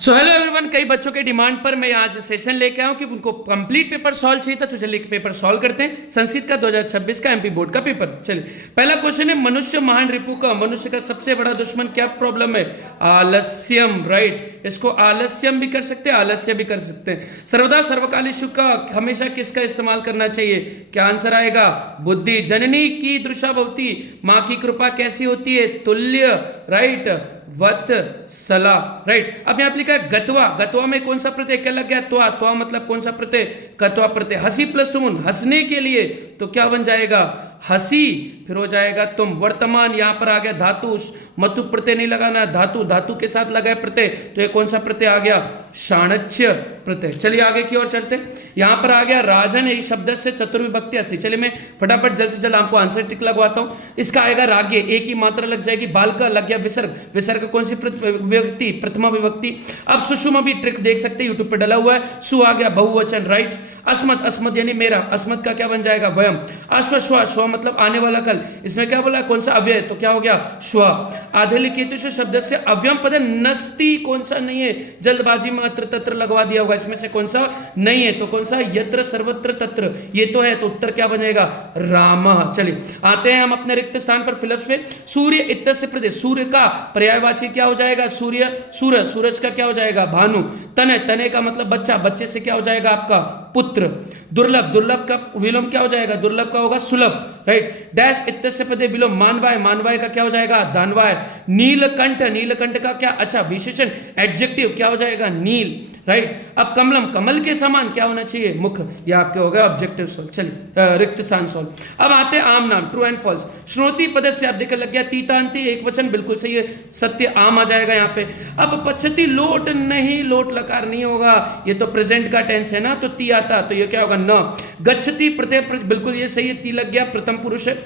So hello everyone, कई बच्चों के डिमांड पर मैं आज सेशन लेके आया हूँ कि उनको कंप्लीट पेपर सॉल्व चाहिए था। तो चलिए पेपर सॉल्व करते हैं। संस्कृत का 2026 का एमपी बोर्ड का पेपर। चलिए पहला क्वेश्चन है, मनुष्य महान रिपु का, मनुष्य का सबसे बड़ा दुश्मन क्या प्रॉब्लम है? आलस्यम। राइट, इसको आलस्यम भी कर सकते हैं, आलस्य भी कर सकते हैं। सर्वदा सर्वकालेषु का हमेशा किसका इस्तेमाल करना चाहिए? क्या आंसर आएगा? बुद्धि। जननी की दृशा भवती, माँ की कृपा कैसी होती है? तुल्य। राइट, वत सला। राइट, अब यहां पे लिखा है गत्वा। गत्वा में कौन सा प्रत्यय क्या लग गया? त्वा। त्वा मतलब कौन सा प्रत्यय? कत्वा प्रत्यय। हसी प्लस तुम, हंसने के लिए, तो क्या बन जाएगा? हसी। फिर हो जाएगा तुम। वर्तमान, यहां पर आ गया धातु, मतु प्रत्यय नहीं लगाना, धातु, धातु के साथ लगा है प्रत्यय, तो ये कौन सा प्रत्यय आ गया? शाणच्य प्रत्यय। चलिए आगे की ओर चलते। यहां पर आ गया राजन, यही शब्द से चतुर्विभक्ति अस्ति। चलिए मैं फटाफट जल्द से जल्द आपको आंसर टिक लगवाता हूं। इसका आएगा राग्य, एक ही मात्रा लग जाएगी। बाल का लग गया विसर्ग। विसर्ग कौन सी विभक्ति? प्रथमा विभक्ति। अब सुषुम भी ट्रिक देख सकते हैं, यूट्यूब पे डला हुआ है। सु आ गया बहुवचन। राइट, अस्मत्, अस्मत् यानी मेरा, अस्मत् का क्या बन जाएगा? वयम। अश्व, श्व, श्व मतलब आने वाला कल। इसमें क्या बोला? कौन सा अव्यय? तो क्या हो गया? श्व। आधे लिखित शब्द से अव्यम पद नस्ति, कौन सा नहीं है? जल्दबाजी में अत्र तत्र लगवा दिया होगा, इसमें से कौन सा नहीं है? तो कौन सा? यत्र सर्वत्र तत्र, ये तो है, तो उत्तर क्या बनेगा? रामः। चलिए आते हैं हम अपने रिक्त स्थान पर फिलिप्स पे। सूर्य इत्यस्य प्रत्यय, सूर्य का पर्यायवाची क्या हो जाएगा? सूर्य। सूरज, सूरज का क्या हो जाएगा? भानु। तने, तने का मतलब बच्चा, बच्चे से क्या हो जाएगा? आपका पुत्र। दुर्लभ, दुर्लभ का विलोम क्या हो जाएगा? दुर्लभ का होगा सुलभ। राइट, डैश इत्यस्य पदे विलोम मानवाय, मानवाय का क्या हो जाएगा? दानवाय। नीलकंठ, नीलकंठ का क्या? अच्छा विशेषण एडजेक्टिव क्या हो जाएगा? नील। राइट, अब कमलम, कमल के समान क्या होना चाहिए? मुख। ये आपके हो गया ऑब्जेक्टिव सॉल्व। चलिए रिक्त स्थान सॉल्व। अब आते हैं आम नाम, ट्रू एंड फॉल्स। श्रोति पद से आप देखने लग गया तीतांति, एक वचन बिल्कुल सही है, सत्य आम आ जाएगा यहाँ पे। अब पच्छति लोट नहीं, लोट लकार नहीं होगा, ये तो प्रेजेंट का टेंस है ना, तो ती आता, तो ये क्या होगा? न। गच्छति प्रत्यय बिल्कुल ये सही है, ती लग गया, प्रथम पुरुष है।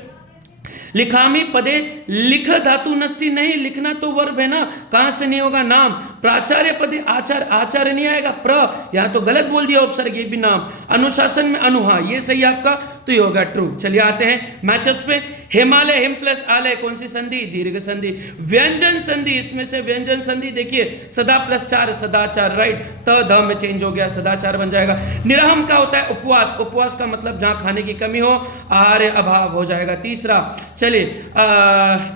लिखामी पदे, लिख धातु नस्ती नहीं, लिखना तो वर्ब है ना, कहां से नहीं होगा? नाम। प्राचार्य पदे आचार्य, आचार्य नहीं आएगा, प्र, यहां तो गलत बोल दिया उपसर्ग, ये भी नाम। अनुशासन में अनुहा, ये सही आपका, तो ये होगा ट्रू। चलिए आते हैं मैचअप्स पे। हिमालय, हिम प्लस आलय, कौन सी संधि? दीर्घ संधि। व्यंजन संधि, इसमें से व्यंजन संधि देखिए, सदा प्लस चार, सदाचार। राइट, त ध में चेंज हो गया, सदाचार बन जाएगा। निरहम का होता है उपवास, उपवास का मतलब जहां खाने की कमी हो, आहार अभाव हो जाएगा। तीसरा, चलिए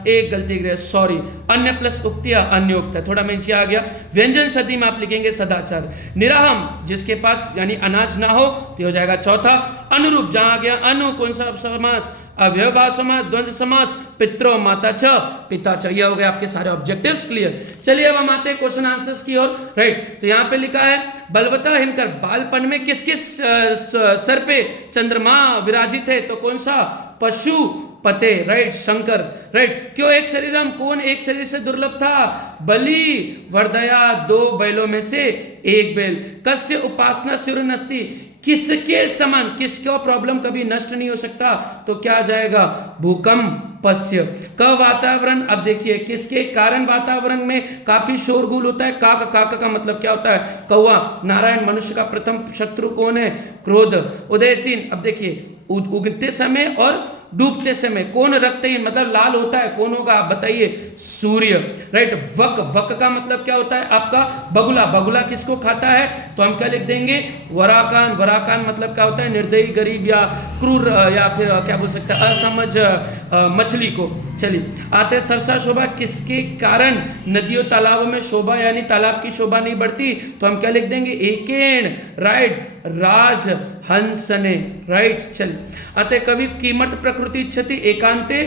एक गलती, सॉरी, अन्य प्लस उक्तिया, अन्योक्त है, थोड़ा मैं नीचे आ गया। व्यंजन संधि में आप लिखेंगे सदाचार। निराहम, जिसके पास यानी अनाज ना हो, तो हो जाएगा चौथा। अनुरूप, जहां आ गया अनु, कौन सा समास? अव्ययभाव समास, द्वंद्व समास, पितरो माता छ, पिता छ। ये हो गए आपके सारे ऑब्जेक्टिव्स क्लियर। चलिए अब हम आते हैं क्वेश्चन आंसर्स की ओर। राइट, तो यहाँ पे लिखा है बलवता हिमकर, बालपन में किस किस सर पे चंद्रमा विराजित है? तो कौन सा? पशु पते। राइट, शंकर। राइट, क्यों एक शरीरम, कौन एक शरीर से दुर्लभ था? बलि। वर्दया, दो बैलों में से एक बैल। कस्य उपासना सूर्य नस्ती, किसके समान, किसका प्रॉब्लम कभी नष्ट नहीं हो सकता? तो क्या आ जाएगा? भूकंप पश्य। क वातावरण, अब देखिए किसके कारण वातावरण में काफी शोरगुल होता है? काक, काक का मतलब क्या होता है? कौवा। नारायण, मनुष्य का प्रथम शत्रु कौन है? क्रोध। उदयसीन, अब देखिए उगते समय और डूबते समय कौन रक्तहीन मतलब लाल होता है, कौन होगा आप बताइए? सूर्य। राइट, वक, वक का मतलब क्या होता है आपका? बगुला। बगुला किसको खाता है? तो हम क्या लिख देंगे? वराकान। वराकान मतलब क्या होता है? निर्दयी, गरीब या क्रूर, या फिर क्या बोल सकते हैं, असमझ मछली को। चलिए आते हैं सरसा शोभा, किसके कारण नदियों तालाबों में शोभा यानी तालाब की शोभा नहीं बढ़ती? तो हम क्या लिख देंगे? एकेण। राइट, राज हंसने। राइट, चलिए अतः कवि कीमत प्रकृति इच्छति एकांते,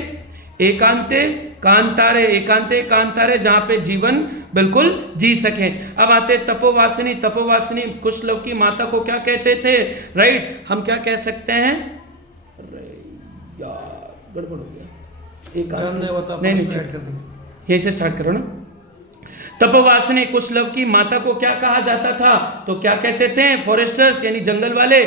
एकांते कांतारे, एकांते कांतारे, जहां पे जीवन बिल्कुल जी सके। अब आते तपोवासिनी, तपोवासिनी कुशलव की माता को क्या कहते थे? राइट, हम क्या कह सकते हैं? यार गड़बड़ हो गया, नहीं स्टार्ट कर दो, यही से स्टार्ट करो ना। तपवासने कुशलव की माता को क्या कहा जाता था? तो क्या कहते थे? फॉरेस्टर्स यानी जंगल वाले,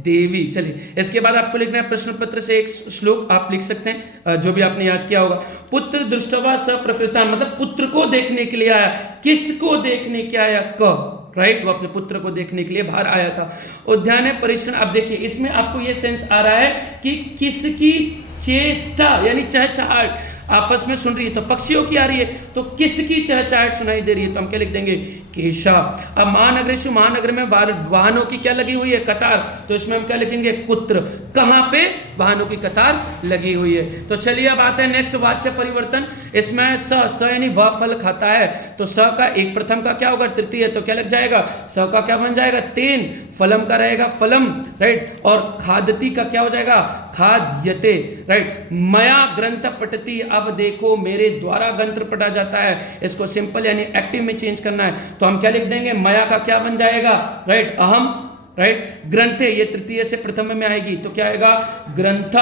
देवी। चलिए इसके बाद आपको लिखना है प्रश्न पत्र से एक श्लोक आप लिख सकते हैं, जो भी आपने याद किया होगा। पुत्र दृष्टवा स प्रकृता, मतलब पुत्र को देखने के लिए आया। किसको देखने के आया? क। राइट, वो अपने पुत्र को देखने के लिए बाहर आया था। उद्यान परिश्रण, अब देखिए इसमें आपको ये सेंस आ रहा है कि किसकी चेष्टा यानी चहचहाट, आपस में सुन रही है, तो पक्षियों की आ रही है, तो किसकी चहचहाहट सुनाई दे रही है, तो हम क्या लिख देंगे, केशा। अब महानगरेषु, महानगर में वाहनों की क्या लगी हुई है, कतार, तो इसमें हम क्या लिखेंगे, कुत्र। कहाँ पे, वाहनों की कतार लगी हुई है। तो चलिए अब आते हैं नेक्स्ट वाच्य परिवर्तन। इसमें स यानी वह फल खाता है, तो स का एक प्रथम का क्या होगा, तृतीय, तो क्या लग जाएगा, स का क्या बन जाएगा, तेन, फलम का रहेगा फलम, राइट, और खादती का क्या हो जाएगा, खाद्यते, राइट। मया ग्रंथ पठती, अब देखो मेरे द्वारा ग्रंथ पढ़ा जाता है, इसको सिंपल यानी एक्टिव में चेंज करना है, तो हम क्या लिख देंगे, मया का क्या बन जाएगा, राइट, अहम, राइट, ग्रंथे, ये तृतीय से प्रथम में आएगी, तो क्या आएगा, ग्रंथ,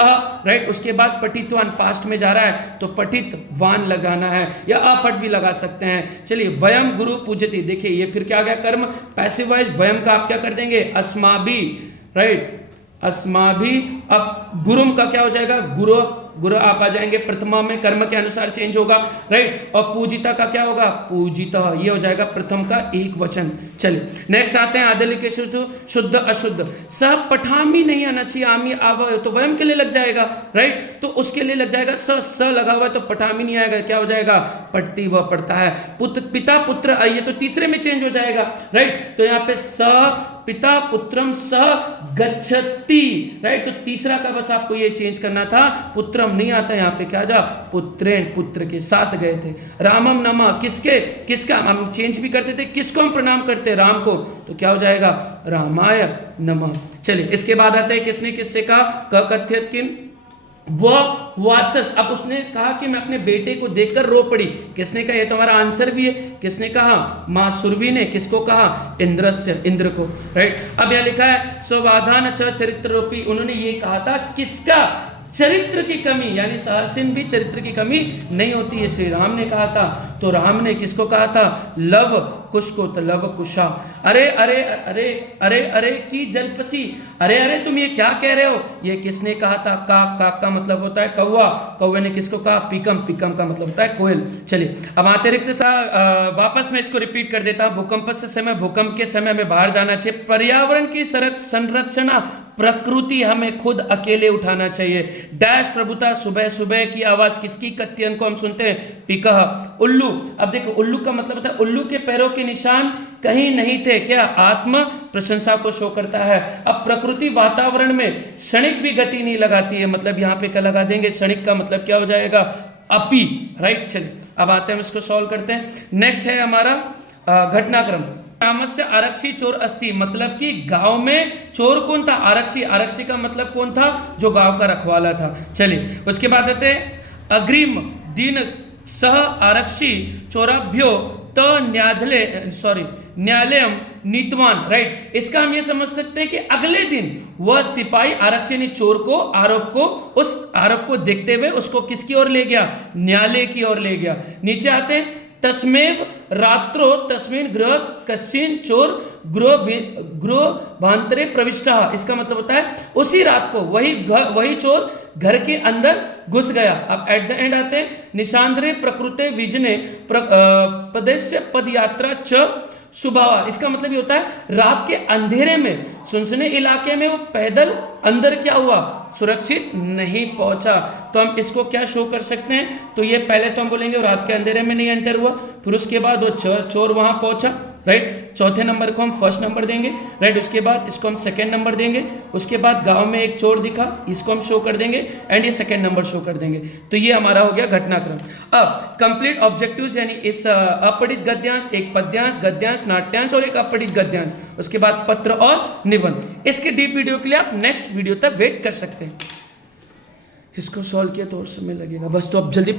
राइट। उसके बाद पठितवान, पास्ट में जा रहा है, तो पठितवान लगाना है, या अपठ भी लगा सकते हैं। चलिए, वयम गुरु पूजति, देखिए ये फिर क्या आ गया, कर्म, पैसिव वॉइस, वयम का आप क्या कर देंगे, अस्माभि, राइट, अस्माभि। अब गुरुम का क्या हो जाएगा, गुरु, गुरु आप आ जाएंगे, प्रथमा में कर्म के अनुसार चेंज होगा, राइट, और पूजिता का क्या होगा, पूजिता, ये हो जाएगा प्रथम का एक वचन। चलिए नेक्स्ट आते हैं आदि के शुद्ध, शुद्ध अशुद्ध। स पठामी नहीं आना चाहिए, आमी आव, तो वयम के लिए लग जाएगा, राइट, तो उसके लिए लग जाएगा स लगा हुआ है, तो पठामी नहीं आएगा, क्या हो जाएगा, पढ़ती, वह पढ़ता है। पुत्र, पिता पुत्र, ये तो तीसरे में चेंज हो जाएगा, राइट, तो यहाँ पे स पिता पुत्रम सह गच्छति, राइट, तो तीसरा का बस आपको ये चेंज करना था, पुत्रम नहीं आता, यहाँ पे क्या जा, पुत्रेण, पुत्र के साथ गए थे। रामम नमः, किसके, किसका हम चेंज भी करते थे, किसको हम प्रणाम करते, राम को, तो क्या हो जाएगा, रामाय नमः। चलिए इसके बाद आता है किसने किससे कहा, कथ्यत किम, वह वात्सस, अब उसने कहा कि मैं अपने बेटे को देखकर रो पड़ी, किसने कहा, ये तो हमारा आंसर भी है, किसने कहा, मां सुरभि ने, किसको कहा, इंद्रस्य, इंद्र को, राइट। अब यह लिखा है स्वबाधान च चरित्र रूपी, उन्होंने ये कहा था किसका, चरित्र की कमी, यानी सहर्षिन भी चरित्र की कमी नहीं होती है, श्री राम ने कहा था, तो राम ने किसको कहा था, लव कुश को, तो लव कुशा। अरे अरे अरे अरे अरे की जलपसी, अरे अरे तुम ये क्या कह रहे हो, ये किसने कहा था, काक का मतलब होता है कौवा, कौवे ने किसको कहा, पीकम, पीकम का मतलब होता है कोयल। चलिए अब अतिरिक्त सा वापस मैं इसको रिपीट कर देता हूँ। भूकंप से समय, भूकंप के समय में बाहर जाना चाहिए। पर्यावरण की संरक्षणा, प्रकृति हमें खुद अकेले उठाना चाहिए। डैश प्रभुता, सुबह सुबह की आवाज किसकी, कत्यन को हम सुनते हैं, पिकह। उल्लू, अब देखो उल्लू का मतलब होता है, उल्लू के पैरों के निशान कहीं नहीं थे, क्या, आत्म प्रशंसा को शो करता है। अब प्रकृति वातावरण में क्षणिक भी गति नहीं लगाती है, मतलब यहाँ पे क्या लगा देंगे, क्षणिक का मतलब क्या हो जाएगा, अपी, राइट। चलिए अब आते हैं, इसको सॉल्व करते हैं। नेक्स्ट है हमारा घटनाक्रम। ग्रामस्य आरक्षी चोर अस्ति, मतलब कि गांव में चोर कौन था, आरक्षी, आरक्षी का मतलब कौन था, जो गांव का रखवाला था। चलिए उसके बाद आते हैं अग्रिम दिन सह आरक्षी चोराभ्यो त न्यायालयम नीतवान, राइट। इसका हम ये समझ सकते हैं कि अगले दिन वह सिपाही आरक्षी यानी चोर को, आरोप को, उस आरोप को देखते हुए उसको किसकी ओर ले गया, न्यायालय की ओर ले गया। नीचे आते हैं तस्मेव रात्रो तस्मिन गृह कश्चिन चोर गृह भांतरे प्रविष्टा, इसका मतलब होता है उसी रात को वही चोर घर के अंदर घुस गया। अब एट द एंड आते हैं निशांद्रे प्रकृते विजने प्रदेश पदयात्रा च सुबह, इसका मतलब ये होता है रात के अंधेरे में सुनसुने इलाके में वो पैदल अंदर क्या हुआ, सुरक्षित नहीं पहुंचा। तो हम इसको क्या शो कर सकते हैं, तो ये पहले तो हम बोलेंगे रात के अंधेरे में नहीं एंटर हुआ, फिर उसके बाद वो चोर वहां पहुंचा, राइट। चौथे नंबर को हम फर्स्ट नंबर देंगे, राइट। उसके बाद इसको हम सेकंड नंबर देंगे। उसके बाद गांव में एक चोर दिखा, इसको हम शो कर देंगे एंड ये सेकंड नंबर शो कर देंगे। तो ये हमारा हो गया घटनाक्रम। अब कंप्लीट ऑब्जेक्टिव्स यानी इस अपठित गद्यांश, एक पद्यांश, गद्यांश, नाट्यांश और एक अपठित गद्यांश, उसके बाद पत्र और निबंध। इसके डीप वीडियो के लिए आप नेक्स्ट वीडियो तक वेट कर सकते हैं। इसको सॉल्व किया तो और समय लगेगा बस, तो अब जल्दी